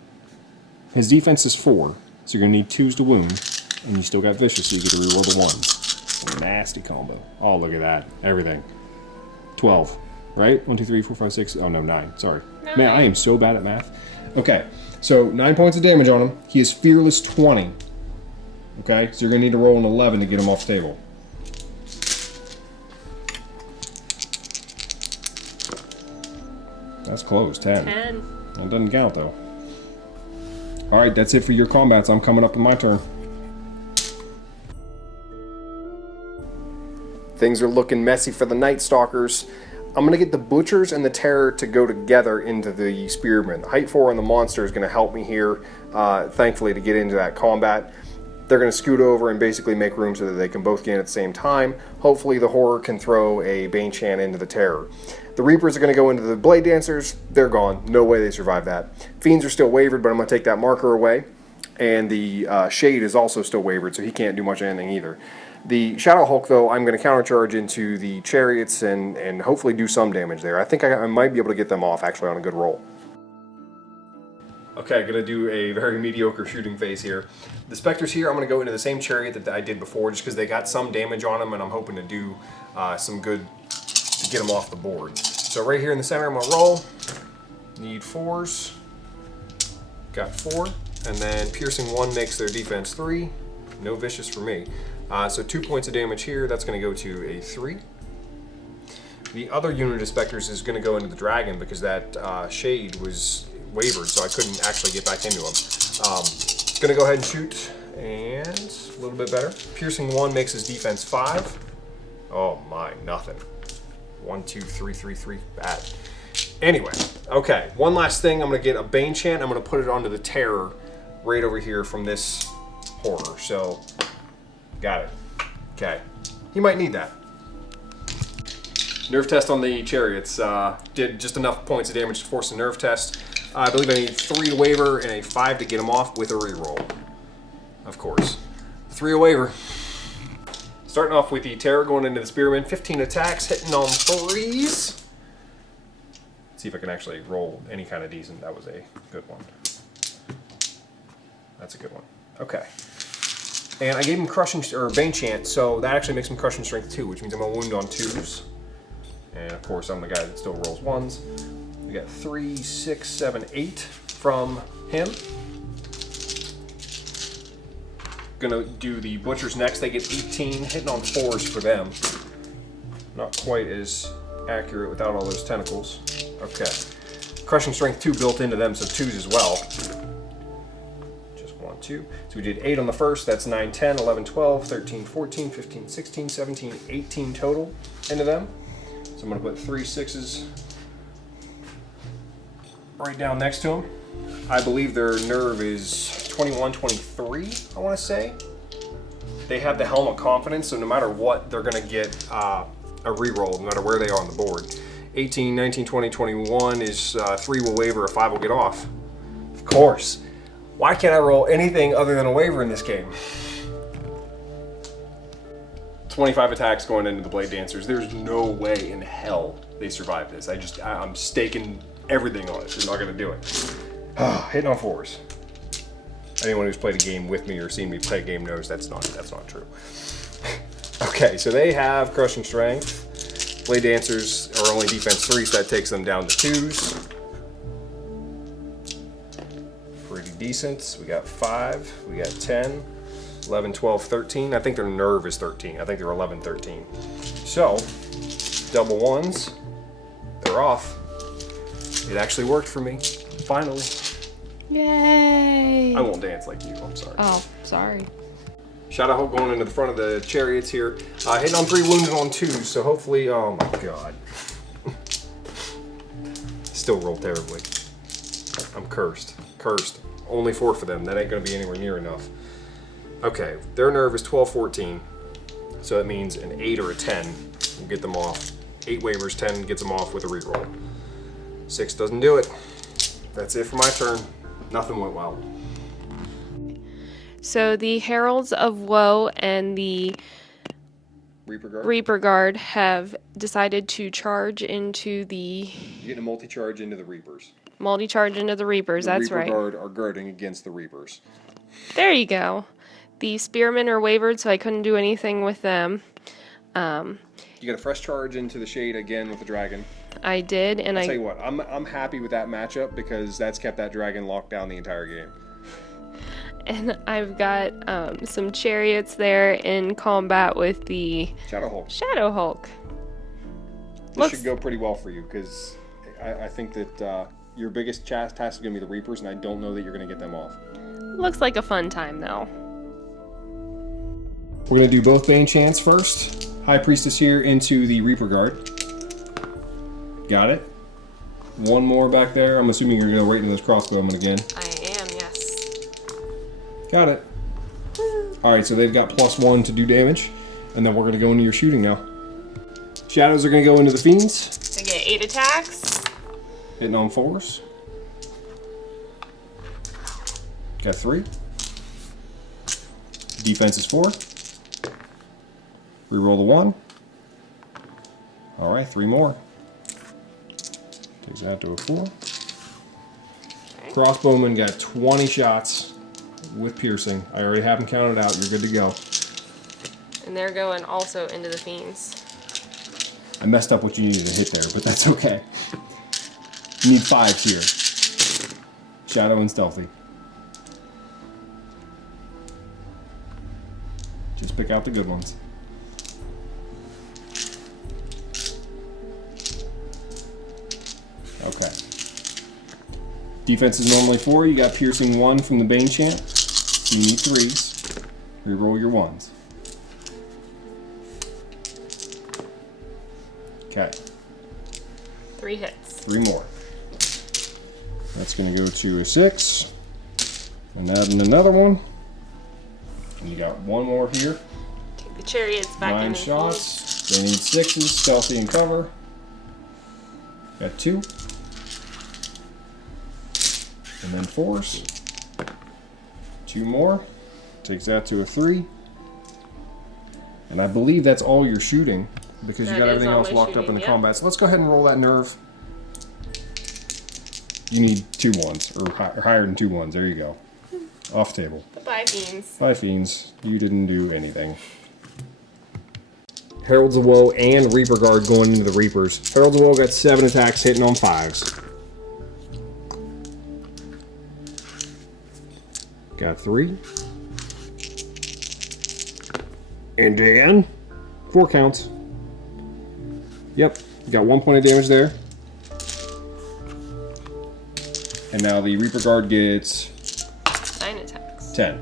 His defense is 4, so you're going to need 2s to wound. And you still got Vicious, so you get to reroll the 1s. Nasty combo. Oh, look at that. Everything. 12. Right? 1, 2, 3, 4, 5, 6. Oh, no, 9. Sorry. No, Man, I am so bad at math. Okay, so 9 points of damage on him. He is Fearless 20. Okay, so you're going to need to roll an 11 to get him off table. That's close. 10. 10. That doesn't count, though. Alright, that's it for your combats. I'm coming up in my turn. Things are looking messy for the Night-Stalkers. I'm going to get the Butchers and the Terror to go together into the Spearmen. Height 4 on the Monster is going to help me here, thankfully, to get into that combat. They're going to scoot over and basically make room so that they can both gain at the same time. Hopefully the Horror can throw a Bane Chan into the Terror. The Reapers are going to go into the Blade Dancers. They're gone. No way they survive that. Fiends are still wavered, but I'm going to take that marker away. And the Shade is also still wavered, so he can't do much of anything either. The Shadow Hulk, though, I'm going to countercharge into the Chariots and hopefully do some damage there. I think I might be able to get them off, actually, on a good roll. Okay, going to do a very mediocre shooting phase here. The Spectres here, I'm going to go into the same Chariot that I did before, just because they got some damage on them, and I'm hoping to do some good to get them off the board. So right here in the center, I'm going to roll. Need 4s. Got 4. And then Piercing 1 makes their defense 3. No Vicious for me. So 2 points of damage here. That's going to go to a 3. The other unit of Spectres is going to go into the Dragon because that Shade was wavered, so I couldn't actually get back into him. Going to go ahead and shoot, and a little bit better. Piercing 1 makes his defense 5. Oh my, nothing. 1, 2, 3, 3, 3. Bad. Anyway, okay. One last thing. I'm going to get a Bane Chant. I'm going to put it onto the Terror right over here from this Horror. So, got it. Okay. You might need that. Nerve test on the Chariots. Did just enough points of damage to force a nerve test. I believe I need 3 to waver and a 5 to get them off with a reroll. Of course. 3 to waver. Starting off with the Terror going into the Spearman. 15 attacks, hitting on 3s. See if I can actually roll any kind of decent. That was a good one. That's a good one. Okay. And I gave him Crushing or Bane Chant, so that actually makes him Crushing Strength 2, which means I'm gonna wound on 2s. And of course, I'm the guy that still rolls 1s. We got 3, 6, 7, 8 from him. Gonna do the Butchers next. They get 18, hitting on 4s for them. Not quite as accurate without all those tentacles. Okay. Crushing Strength 2 built into them, so 2s as well. Just 1, 2. So we did 8 on the first. That's 9, 10, 11, 12, 13, 14, 15, 16, 17, 18 total into them. So I'm going to put 3 6s right down next to them. I believe their nerve is 21, 23, I want to say. They have the Helm of Confidence, so no matter what, they're going to get a reroll, no matter where they are on the board. 18, 19, 20, 21 is 3 will waver, a 5 will get off. Of course. Why can't I roll anything other than a waiver in this game? 25 attacks going into the Blade Dancers. There's no way in hell they survive this. I'm staking everything on it. They're not going to do it. Hitting on 4s. Anyone who's played a game with me or seen me play a game knows that's not true. Okay, so they have Crushing Strength. Blade Dancers are only defense 3, so that takes them down to 2s. Pretty decent. We got 5, we got 10, 11, 12, 13. I think their nerve is 13. I think they're 11, 13. So, double 1s. They're off. It actually worked for me. Finally. Yay! I won't dance like you, I'm sorry. Oh, sorry. Shadow Hulk going into the front of the Chariots here. Hitting on 3, wounded on 2, so hopefully, oh my god. Still rolled terribly. I'm cursed. Cursed. Only 4 for them. That ain't going to be anywhere near enough. Okay, their nerve is 12, 14. So that means an 8 or a 10 will get them off. 8 waivers, 10 gets them off with a reroll. 6 doesn't do it. That's it for my turn. Nothing went well. So the Heralds of Woe and the Reaper Guard have decided to charge into the... You're getting a multi-charge into the Reapers. Multi-charge into the Reapers, that's right. The Reaper Guard are guarding against the Reapers. There you go. The Spearmen are wavered, so I couldn't do anything with them. You got a fresh charge into the Shade again with the Dragon. I did, and I'll tell you what, I'm happy with that matchup because that's kept that Dragon locked down the entire game. And I've got some Chariots there in combat with the Shadow Hulk. This Looks... should go pretty well for you because I think that your biggest task is going to be the Reapers, and I don't know that you're going to get them off. Looks like a fun time, though. We're going to do both Bane Chants first. High Priestess here into the Reaper Guard. Got it. One more back there. I'm assuming you're going to go right into this crossbowman again. I am, yes. Got it. Alright, so they've got +1 to do damage. And then we're going to go into your shooting now. Shadows are going to go into the Fiends. I get 8 attacks. Hitting on 4s. Got 3. Defense is 4. Reroll the 1. Alright, 3 more. Takes that to a 4. Okay. Crossbowman got 20 shots with piercing. I already have them counted out. You're good to go. And they're going also into the Fiends. I messed up what you needed to hit there, but that's okay. You need 5s here. Shadow and Stealthy. Just pick out the good ones. Okay. Defense is normally 4. You got piercing 1 from the Bane Chant. So you need 3s. Reroll your ones. Okay. 3 hits. 3 more. That's going to go to a 6. And adding another one. And you got 1 more here. Take the chariots back 9 in. shots. They need 6s. Stealthy and cover. Got 2. And then 4s. 2 more. Takes that to a 3. And I believe that's all you're shooting because you got everything else locked up in the combat. So let's go ahead and roll that nerve. You need 2 ones, or higher than 2 ones. There you go. Off table. Bye, Fiends. Bye, Fiends. You didn't do anything. Heralds of Woe and Reaper Guard going into the Reapers. Heralds of Woe got 7 attacks hitting on 5s. Got 3. And then 4 counts. Yep, got 1 point of damage there. And now the Reaper Guard gets 9 attacks. 10.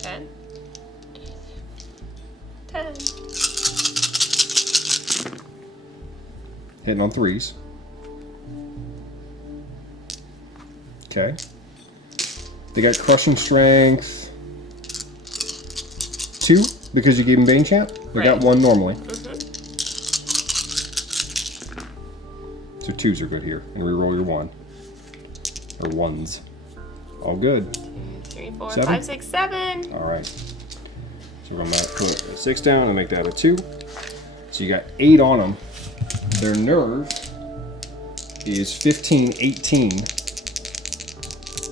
10. 10. Hitting on 3s. Okay. They got Crushing Strength 2 because you gave them Bane Chant. They got 1 normally. So 2s are good here. And reroll your 1. Or 1s. All good. 2, 3, 4, 7? 5, 6, 7. Alright. So we're going to put a 6 down and make that a 2. So you got 8 on them. Their nerve is 15, 18.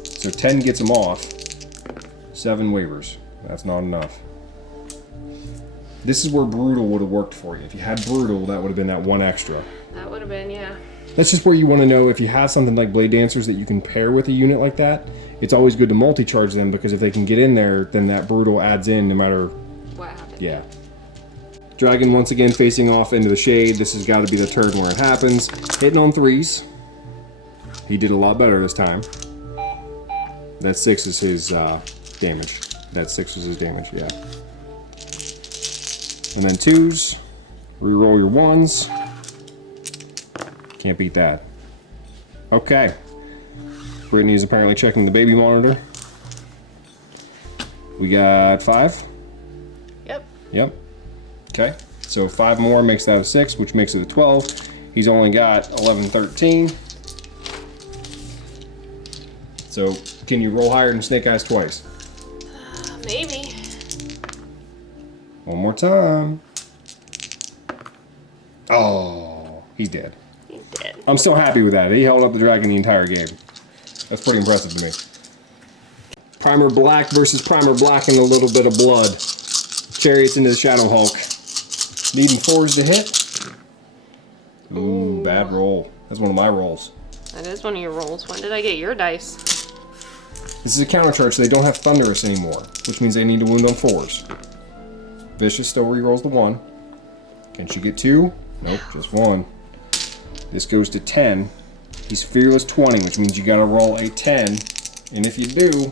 So 10 gets them off. 7 waivers. That's not enough. This is where Brutal would have worked for you. If you had Brutal, that would have been that 1 extra. That would have been, yeah. That's just where you want to know if you have something like Blade Dancers that you can pair with a unit like that. It's always good to multi-charge them because if they can get in there, then that Brutal adds in no matter what happened. Yeah. Dragon once again facing off into the shade. This has got to be the turn where it happens. Hitting on 3s. He did a lot better this time. That 6 is his damage. That 6 was his damage, yeah. And then 2s. Reroll your 1s. Can't beat that. Okay. Brittany is apparently checking the baby monitor. We got 5? Yep. Yep. Okay. So 5 more makes that a 6, which makes it a 12. He's only got 11, 13. So, can you roll higher than Snake Eyes twice? Maybe. One more time. Oh, he's dead. He's dead. I'm still happy with that. He held up the dragon the entire game. That's pretty impressive to me. Primer Black versus Primer Black and a little bit of blood. Chariots into the Shadow Hulk. Needing 4s to hit. Ooh, bad roll. That's one of my rolls. That is one of your rolls. When did I get your dice? This is a counter charge, so they don't have Thunderous anymore, which means they need to wound on 4s. Vicious still rerolls the 1. Can she get 2? Nope, just 1. This goes to 10. He's Fearless 20, which means you gotta roll a 10. And if you do,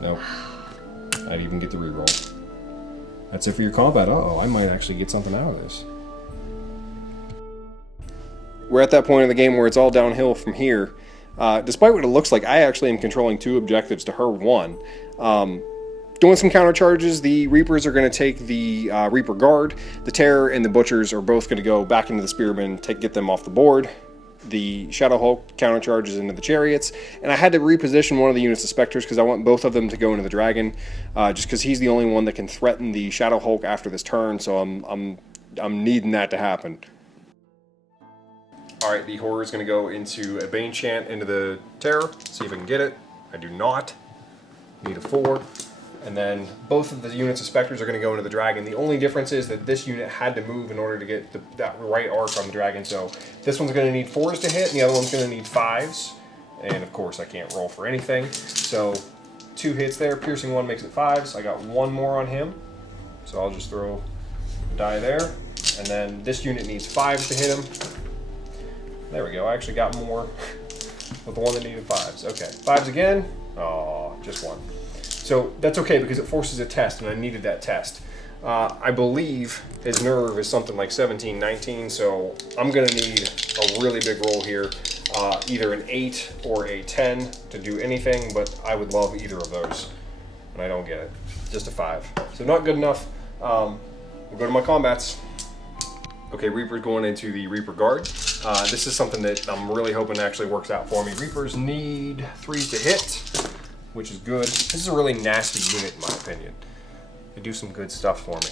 nope. I'd even get the reroll. That's it for your combat. Uh-oh, I might actually get something out of this. We're at that point in the game where it's all downhill from here. Despite what it looks like, I actually am controlling 2 objectives to her 1. Doing some counter charges, the Reapers are going to take the Reaper Guard. The Terror and the Butchers are both going to go back into the Spearmen to get them off the board. The Shadow Hulk counter charges into the Chariots. And I had to reposition one of the units of Spectres because I want both of them to go into the Dragon. Just because he's the only one that can threaten the Shadow Hulk after this turn, so I'm needing that to happen. Alright, the Horror is going to go into a Bane Chant into the Terror. See if I can get it. I do not. Need a 4. And then both of the units of Spectres are going to go into the Dragon. The only difference is that this unit had to move in order to get that right arc on the Dragon. So this one's going to need 4s to hit, and the other one's going to need 5s. And of course I can't roll for anything. So 2 hits there. Piercing 1 makes it 5s. I got 1 more on him. So I'll just throw a die there. And then this unit needs 5s to hit him. There we go. I actually got more with the one that needed 5s. Okay, 5s again. Oh, just 1. So that's okay because it forces a test, and I needed that test. I believe his nerve is something like 17, 19, so I'm going to need a really big roll here. Either an 8 or a 10 to do anything, but I would love either of those. And I don't get it. Just a 5. So not good enough. We'll go to my combats. Okay, Reaper's going into the Reaper Guard. This is something that I'm really hoping actually works out for me. Reapers need 3s to hit, which is good. This is a really nasty unit in my opinion. They do some good stuff for me.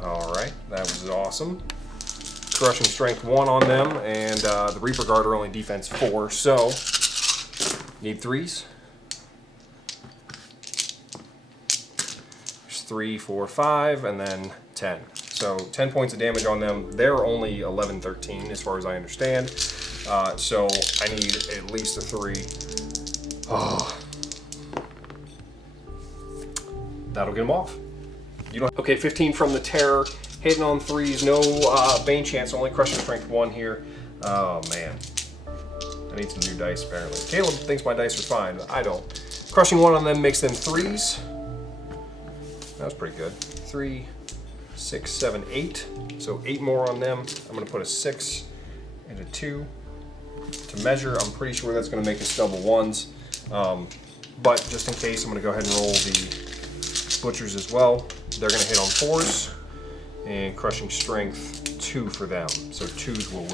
Alright, that was awesome. Crushing strength 1 on them, and the Reaper Guard are only defense 4, so need 3s. There's 3, 4, 5, and then 10. So 10 points of damage on them. They're only 11, 13 as far as I understand. So I need at least a 3. Oh. That'll get them off. You don't. Okay, 15 from the Terror. Hitting on 3s, no Bane chance, only Crushing Strength 1 here. Oh man. I need some new dice apparently. Caleb thinks my dice are fine, but I don't. Crushing 1 on them makes them 3s. That was pretty good. 3, 6, 7, 8. So 8 more on them. I'm going to put a 6 and a 2 to measure. I'm pretty sure that's going to make us double 1s. But just in case, I'm going to go ahead and roll the Butchers as well. They're going to hit on 4s. And Crushing Strength 2 for them. So 2s will wound.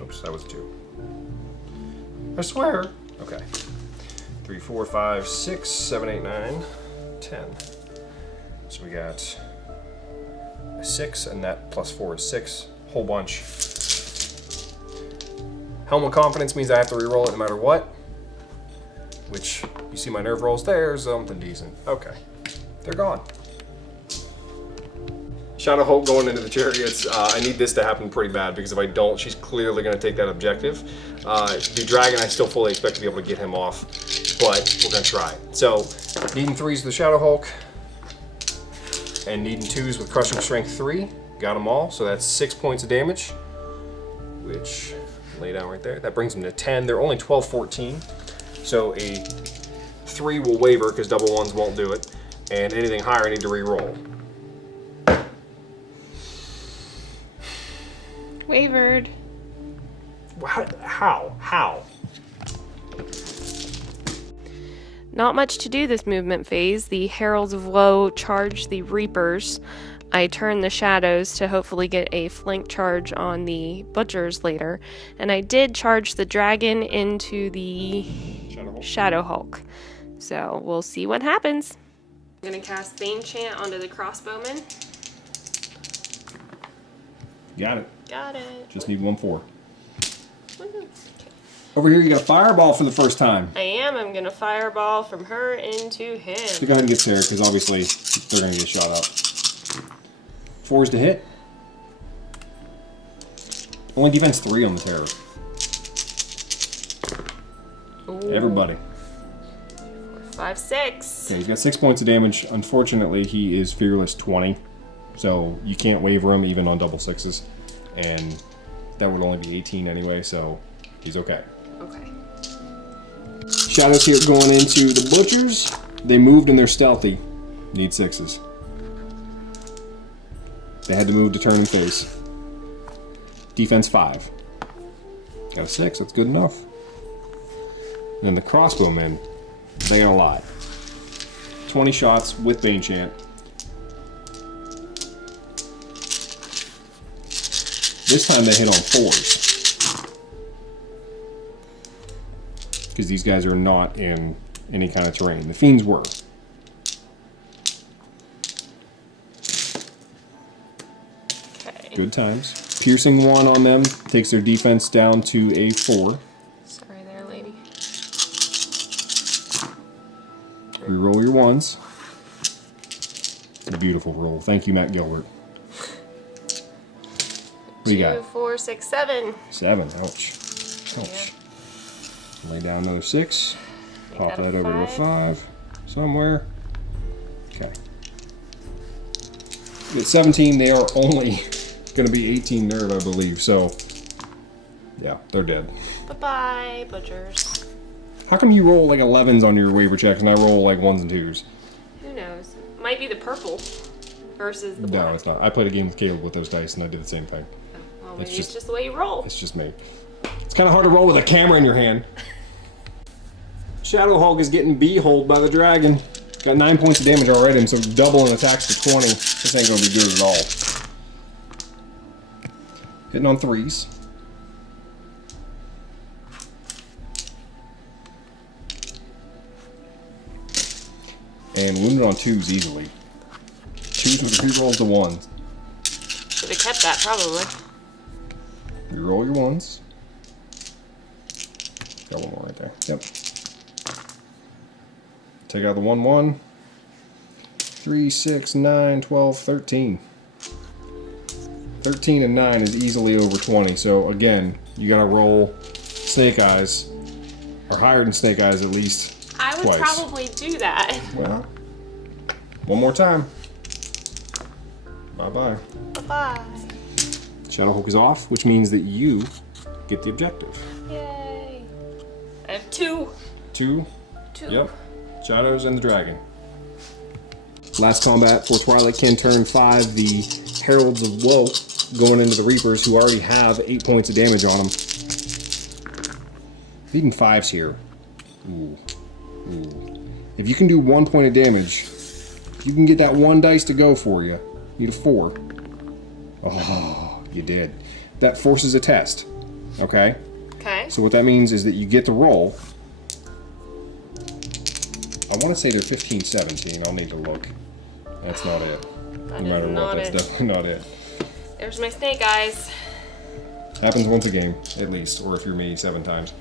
Oops, that was 2. I swear. Okay. 3, 4, 5, 6, 7, 8, 9, 10. So we got a 6, and that plus 4 is 6. Whole bunch. Helm of Confidence means I have to reroll it no matter what. Which, you see my nerve rolls there, something decent. Okay. They're gone. Shadow Hope going into the Chariots. I need this to happen pretty bad because if I don't, she's clearly going to take that objective. The Dragon, I still fully expect to be able to get him off, but we're going to try. So, needing 3s with the Shadow Hulk, and needing 2s with Crushing Strength 3. Got them all, so that's 6 points of damage, which, lay down right there. That brings them to 10. They're only 12, 14. So a 3 will waver because double 1s won't do it, and anything higher I need to re-roll. Wavered. How? Not much to do this movement phase. The Heralds of Woe charge the Reapers. I turn the Shadows to hopefully get a flank charge on the Butchers later. And I did charge the Dragon into the Shadow Hulk. So we'll see what happens. I'm going to cast Bane Chant onto the Crossbowman. Got it. Got it. Just need 1 4. Okay. Over here, you got a fireball for the first time. I am. I'm going to fireball from her into him. So go ahead and get Sarah, because obviously they're going to get shot up. 4s to hit. Only defense 3 on the Terror. Ooh. Everybody. 4, 5, 6. Okay, he's got 6 points of damage. Unfortunately, he is Fearless 20. So you can't waver him even on double 6s. And that would only be 18 anyway, so he's okay. Okay. Shadows here going into the Butchers. They moved and they're stealthy. Need 6s. They had to move to turn and face. Defense 5. Got a 6, that's good enough. And then the crossbowmen, they got a lot. 20 shots with Bane Chant. This time they hit on 4s. Because these guys are not in any kind of terrain. The Fiends were. Okay. Good times. Piercing 1 on them takes their defense down to a 4. Sorry there, lady. Reroll your 1s. A beautiful roll. Thank you, Matt Gilbert. What do you 2, got? 4, 6, 7. 7. Ouch. Ouch. Lay down another 6. Pop that over to a 5 somewhere. Okay. At 17, they are only going to be 18 nerve, I believe. So Yeah, they're dead. Bye-bye, butchers. How come you roll like 11s on your waiver checks and I roll like 1s and 2s? Who knows? Might be the purple versus the black. No, it's not. I played a game with Caleb with those dice and I did the same thing. Well, maybe it's just the way you roll. It's just me. It's kind of hard to roll with a camera in your hand. Shadowhawk is getting bee-holed by the dragon. Got 9 points of damage already, and so doubling attacks to 20. This ain't gonna be good at all. Hitting on 3s. And wounded on 2s easily. 2s with the rerolls to 1s. Should have kept that, probably. Reroll your 1s. Got one more right there. Yep. Take out the 1-1. 3, 6, 9, 12, 13. 13 and 9 is easily over 20. So again, you gotta roll snake eyes, or higher than snake eyes at least. I would twice. probably do that. Well, one more time. Bye-bye. Bye-bye. Shadowhawk is off, which means that you get the objective. Yay. I have 2. 2. 2. Yep. Shadows and the dragon. Last combat for Twilight Kin Turn 5, the Heralds of Woe going into the Reapers, who already have 8 points of damage on them. Leading 5s here. Ooh. Ooh. If you can do 1 point of damage, you can get that 1 dice to go for you. Need a 4. Oh, you did. That forces a test. Okay? Okay. So what that means is that you get to roll. I want to say they're 15, 17. I'll need to look. That's not it. That No matter is what, not that's it. definitely not it. There's my snake eyes. Happens once a game, at least. Or if you're me, 7 times.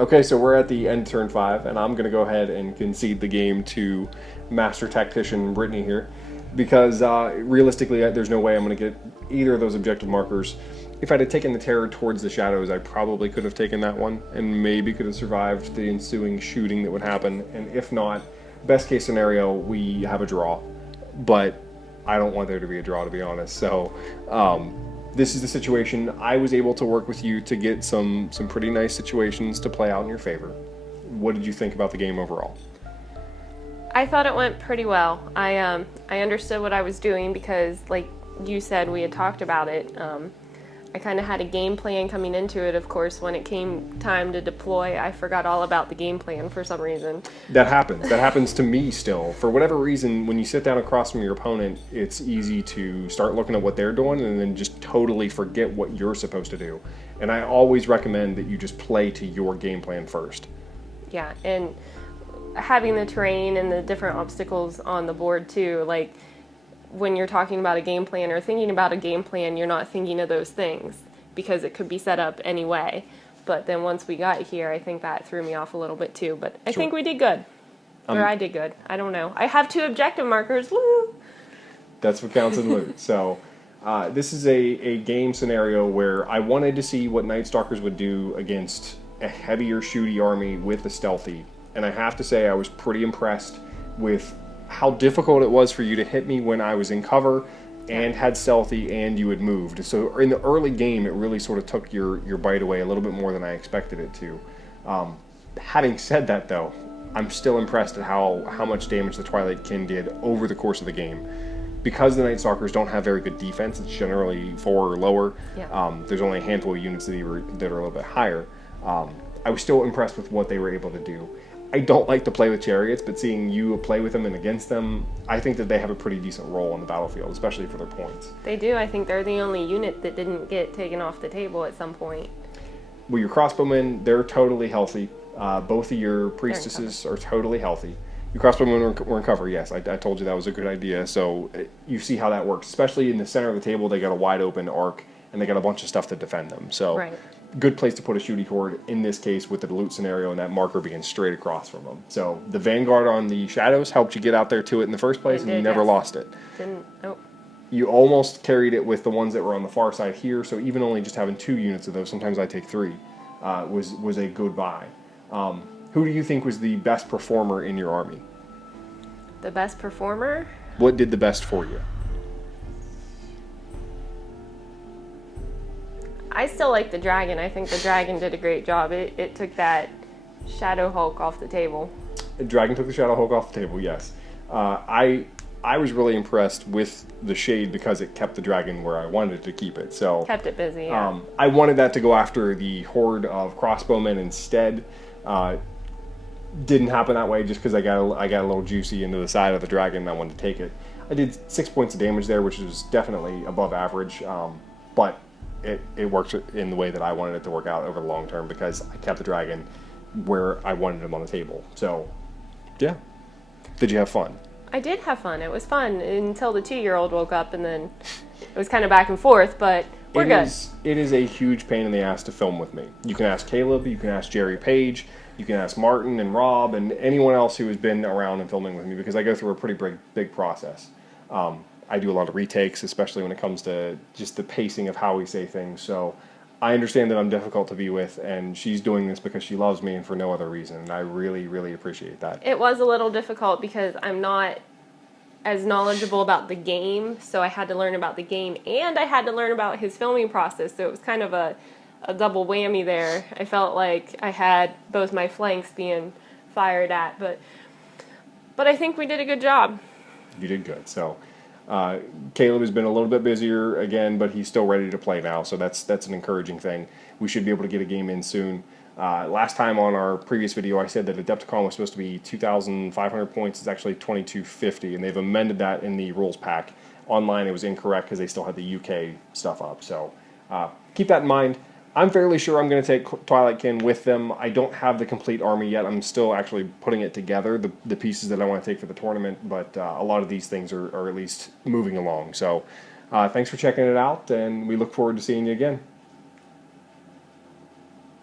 Okay, so we're at the end of turn 5, and I'm going to go ahead and concede the game to Master Tactician Brittany here, because realistically, there's no way I'm going to get either of those objective markers. If I'd have taken the terror towards the shadows, I probably could have taken that one, and maybe could have survived the ensuing shooting that would happen, and if not, best case scenario, we have a draw. But I don't want there to be a draw, to be honest, so this is the situation. I was able to work with you to get some pretty nice situations to play out in your favor. What did you think about the game overall? I thought it went pretty well. I understood what I was doing because, like you said, we had talked about it. I kind of had a game plan coming into it. Of course, when it came time to deploy, I forgot all about the game plan for some reason. That happens. That happens to me still. For whatever reason, when you sit down across from your opponent, it's easy to start looking at what they're doing and then just totally forget what you're supposed to do. And I always recommend that you just play to your game plan first. Yeah, and having the terrain and the different obstacles on the board too, like when you're talking about a game plan or thinking about a game plan, you're not thinking of those things because it could be set up anyway. But then once we got here, I think that threw me off a little bit too. But I think we did good. Or I did good. I don't know. I have 2 objective markers. Woo! That's what counts in loot. So this is a game scenario where I wanted to see what Night-Stalkers would do against a heavier shooty army with the stealthy. And I have to say I was pretty impressed with how difficult it was for you to hit me when I was in cover and had stealthy and you had moved. So in the early game, it really sort of took your bite away a little bit more than I expected it to. Having said that, though, I'm still impressed at how much damage the Twilight Kin did over the course of the game. Because the Night-Stalkers don't have very good defense, it's generally 4 or lower. Yeah. There's only a handful of units that are a little bit higher. I was still impressed with what they were able to do. I don't like to play with chariots, but seeing you play with them and against them, I think that they have a pretty decent role on the battlefield, especially for their points. They do. I think they're the only unit that didn't get taken off the table at some point. Well, your crossbowmen, they're totally healthy. Both of your priestesses are totally healthy. Your crossbowmen were in cover, yes. I told you that was a good idea. So you see how that works. Especially in the center of the table, they got a wide open arc, and they got a bunch of stuff to defend them. So right. Good place to put a shooty horde in this case with the loot scenario and that marker being straight across from them. So the Vanguard on the shadows helped you get out there to it in the first place, and you never lost it. Nope. You almost carried it with the ones that were on the far side here, so even only just having 2 units of those, sometimes I take 3, was a good buy. Who do you think was the best performer in your army? The best performer? What did the best for you? I still like the dragon. I think the dragon did a great job. It took that Shadow Hulk off the table. The dragon took the Shadow Hulk off the table, yes. I was really impressed with the shade because it kept the dragon where I wanted to keep it. So Kept it busy, yeah. I wanted that to go after the horde of crossbowmen instead. Didn't happen that way just because I got a little juicy into the side of the dragon and I wanted to take it. I did 6 points of damage there, which is definitely above average, but it worked in the way that I wanted it to work out over the long term because I kept the dragon where I wanted him on the table. So, yeah. Did you have fun? I did have fun. It was fun until the 2-year-old woke up, and then it was kind of back and forth, but we're good. It is a huge pain in the ass to film with me. You can ask Caleb, you can ask Jerry Page, you can ask Martin and Rob, and anyone else who has been around and filming with me because I go through a pretty big process. I do a lot of retakes, especially when it comes to just the pacing of how we say things. So I understand that I'm difficult to be with, and she's doing this because she loves me and for no other reason. And I really, really appreciate that. It was a little difficult because I'm not as knowledgeable about the game, so I had to learn about the game and I had to learn about his filming process. So it was kind of a double whammy there. I felt like I had both my flanks being fired at, but I think we did a good job. You did good. So Caleb has been a little bit busier again, but he's still ready to play now, so that's an encouraging thing. We should be able to get a game in soon. Last time on our previous video, I said that Adepticon was supposed to be 2,500 points. It's actually 2,250, and they've amended that in the rules pack. Online, it was incorrect because they still had the UK stuff up, so keep that in mind. I'm fairly sure I'm going to take Twilight Kin with them. I don't have the complete army yet. I'm still actually putting it together, the pieces that I want to take for the tournament, but a lot of these things are at least moving along. So thanks for checking it out, and we look forward to seeing you again.